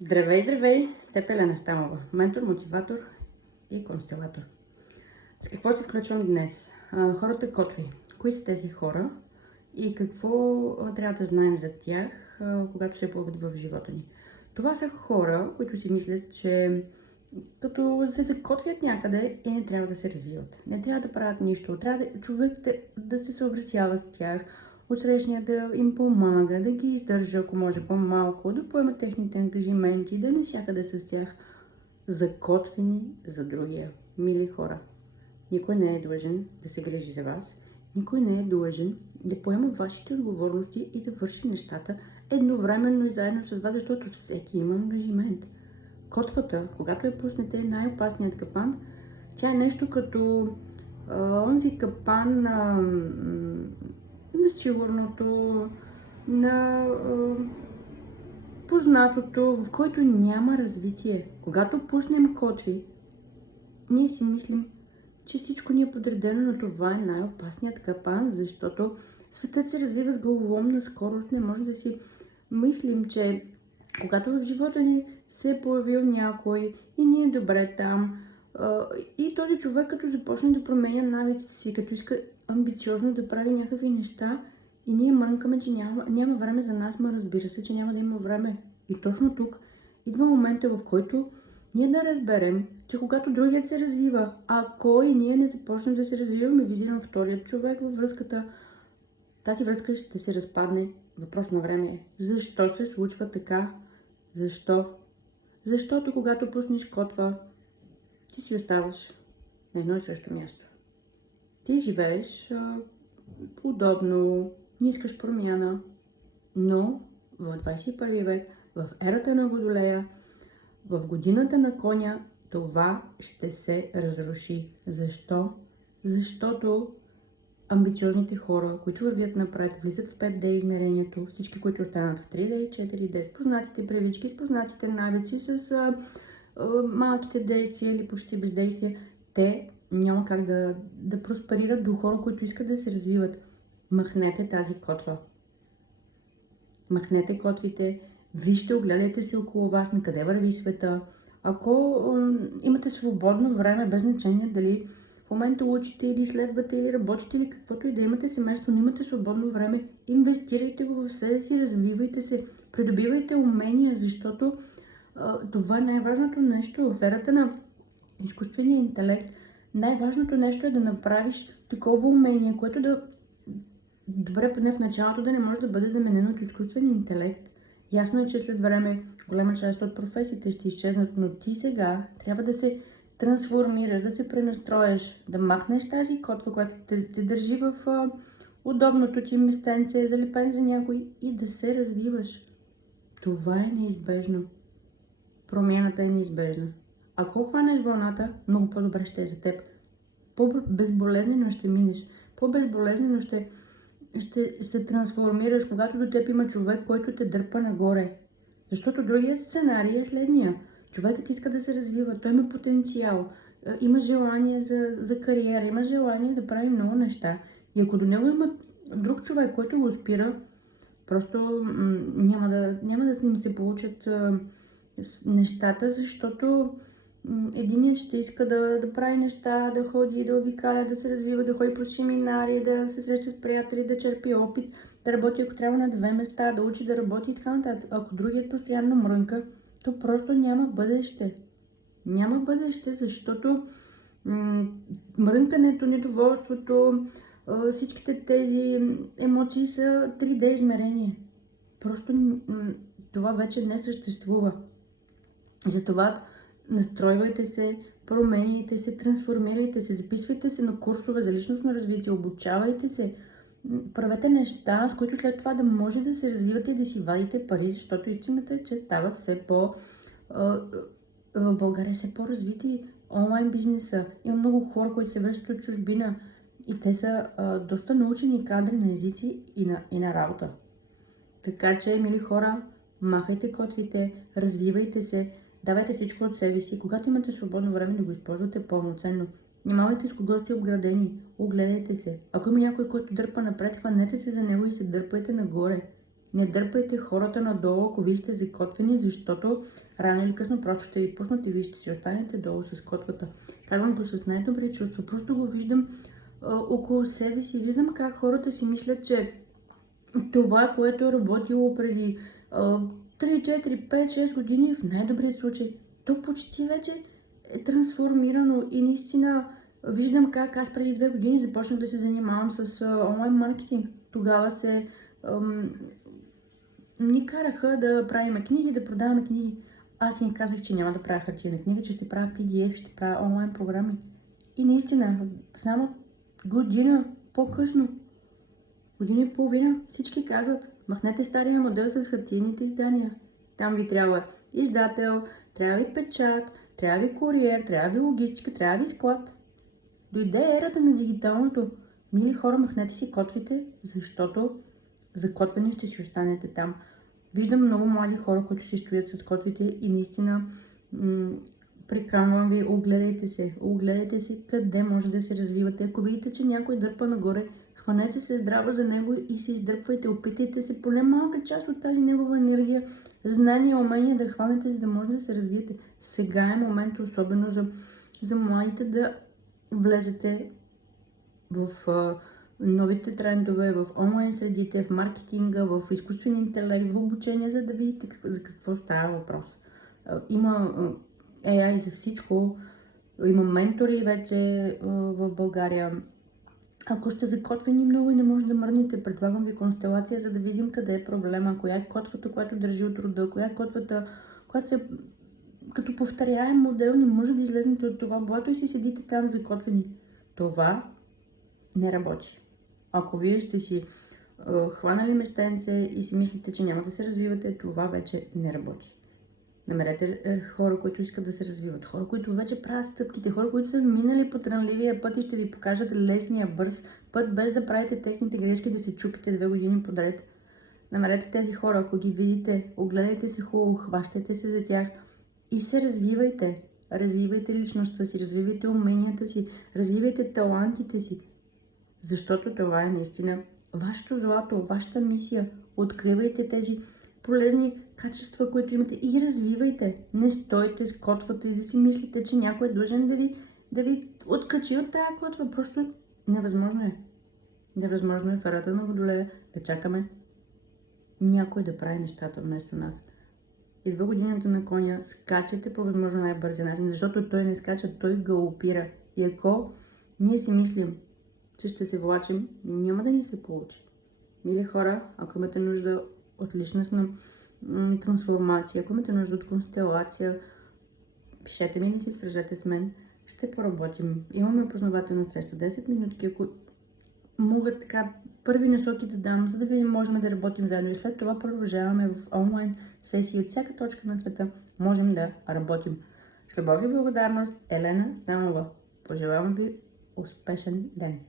Здравей, здравей! С теб Елена Стамова, ментор, мотиватор и констелатор. С какво се включвам днес? Хората котви. Кои са тези хора и какво трябва да знаем за тях, когато се появят в живота ни? Това са хора, които си мислят, че като се закотвят някъде и не трябва да се развиват. Не трябва да правят нищо. Трябва човек да се съобразява с тях, отсрещния да им помага, да ги издържа, ако може по-малко, да поема техните ангажименти, да не сякъде с тях. Закотвени за другия. Мили хора, никой не е длъжен да се грижи за вас. Никой не е длъжен да поема вашите отговорности и да върши нещата едновременно и заедно с вас, защото всеки има ангажимент. Котвата, когато я пуснете, е най-опасният капан. Тя е нещо като онзи капан на сигурното, на познатото, в който няма развитие. Когато пуснем котви, ние си мислим, че всичко ни е подредено, но това е най-опасният капан, защото светът се развива с главоломна скорост. Не може да си мислим, че когато в живота ни се е появил някой и ние е добре там, и този човек като започне да променя навиците си, като иска амбициозно да прави някакви неща и ние мрънкаме, че няма време за нас, ма разбира се, че няма да има време. И точно тук идва момента, в който ние да разберем, че когато другият се развива, ако и ние не започнем да се развиваме, визирам вторият човек във връзката, тази връзка ще се разпадне. Въпрос на време е. Защо се случва така? Защо? Защото когато пуснеш котва, ти си оставаш на едно и също място. Ти живееш удобно, не искаш промяна, но в 21 век, в ерата на Водолея, в годината на коня, това ще се разруши. Защо? Защото амбициозните хора, които вървят напред, влизат в 5D измерението, всички, които останат в 3D и 4D, с познатите привички, с познатите навици, с малките действия или почти бездействия, те няма как да просперират до хора, които искат да се развиват. Махнете тази котва. Махнете котвите, вижте, огледайте се около вас, на къде върви света. Ако имате свободно време, без значение дали в момента учите или изследвате или работите или каквото и да имате семейство, но имате свободно време, инвестирайте го в себе си, развивайте се, придобивайте умения, защото това е най-важното нещо. В ерата на изкуствения интелект най-важното нещо е да направиш такова умение, което да добре, поне в началото да не може да бъде заменено от изкуствен интелект. Ясно е, че след време голяма част от професиите ще изчезнат, но ти сега трябва да се трансформираш, да се пренастроиш, да махнеш тази котва, която те държи в удобното ти местенце, залепен за някой и да се развиваш. Това е неизбежно. Промяната е неизбежна. Ако хванеш вълната, много по-добре ще е за теб. По-безболезнено ще минеш, по-безболезнено ще трансформираш, когато до теб има човек, който те дърпа нагоре. Защото другият сценарий е следния. Човекът иска да се развива, той има потенциал, има желание за кариера, има желание да прави много неща. И ако до него има друг човек, който го спира, просто няма да с ним се получат нещата, защото единият ще иска да прави неща, да ходи, да обикаля, да се развива, да ходи по семинари, да се среща с приятели, да черпи опит, да работи ако трябва на 2 места, да учи да работи и така нататък. Ако другият постоянно мрънка, то просто няма бъдеще. Няма бъдеще, защото мрънкането, недоволството, всичките тези емоции са 3D измерение. Просто това вече не съществува. Затова настройвайте се, променяйте се, трансформирайте се, записвайте се на курсове за личностно развитие, обучавайте се, правете неща, с които след това да може да се развивате и да си вадите пари, защото истината е, че става все в България все по-развити онлайн бизнеса. Има много хора, които се връщат от чужбина и те са доста научени кадри на езици и на работа. Така че, мили хора, махайте котвите, развивайте се, давайте всичко от себе си. Когато имате свободно време, да го използвате пълноценно. Внимавайте с кого сте обградени, огледайте се. Ако има някой, който дърпа напред, хванете се за него и се дърпайте нагоре. Не дърпайте хората надолу, ако вие сте закотвени, защото рано или късно просто ще ви пуснат и вие ще си останете долу с котвата. Казвам го с най-добри чувства. Просто го виждам около себе си. Виждам как хората си мислят, че това, което е работило преди 3, 4, 5, 6 години, в най-добрият случай, то почти вече е трансформирано и наистина виждам как аз преди 2 години започнах да се занимавам с онлайн маркетинг. Тогава ни караха да правим книги, да продаваме книги. Аз им казах, че няма да правя хартиена книга, че ще правя PDF, ще правя онлайн програми. И наистина, само година по-късно, година и половина, всички казват, махнете стария модел с хартийните издания. Там ви трябва издател, трябва ви печат, трябва ви куриер, трябва ви логистика, трябва ви склад. Дойде ерата на дигиталното. Мили хора, махнете си котвите, защото закотвени ще си останете там. Виждам много млади хора, които си стоят с котвите и наистина приканвам ви, огледайте се къде може да се развивате. Ако видите, че някой дърпа нагоре, хванете се здраво за него и се издърпвайте, опитайте се поне малка част от тази негова енергия, знания, умения да хванете, за да може да се развиете. Сега е момент, особено за младите, да влезете в новите трендове, в онлайн средите, в маркетинга, в изкуствен интелект, в обучение, за да видите за какво става въпрос. Има AI за всичко, има ментори вече в България. Ако сте закотвени много и не може да мръднете, предлагам ви констелация, за да видим къде е проблема, коя е котвата, която държи от рода, коя е котвата, която се като повторяем модел, не може да излезнете от това блато и си седите там закотвени. Това не работи. Ако вие сте си хванали местенце и си мислите, че няма да се развивате, това вече не работи. Намерете хора, които искат да се развиват, хора, които вече правят стъпките, хора, които са минали по трънливия път и ще ви покажат лесния, бърз път, без да правите техните грешки, да се чупите 2 години подред. Намерете тези хора, ако ги видите, огледайте се хубаво, хващайте се за тях и се развивайте. Развивайте личността си, развивайте уменията си, развивайте талантите си. Защото това е наистина вашето злато, вашата мисия. Откривайте тези полезни качества, които имате и развивайте. Не стойте с котвата и да си мислите, че някой е длъжен да ви откачи от тая котва. Просто невъзможно е. Невъзможно е в ерата на Водолея да чакаме някой да прави нещата вместо нас. Идва годината на коня, скачайте по възможно най-бързия начин, защото той не скача, той галопира. И ако ние си мислим, че ще се влачим, няма да ни се получи. Мили хора, ако имате нужда от личностна трансформация, ако имате нужда от констелация, пишете ми или се свържете с мен, ще поработим. Имаме опознавателна среща, 10 минутки, ако мога така първи насоки да дам, за да ви можем да работим заедно и след това продължаваме в онлайн сесии от всяка точка на света, можем да работим. С любов и благодарност, Елена Станова. Пожелавам ви успешен ден!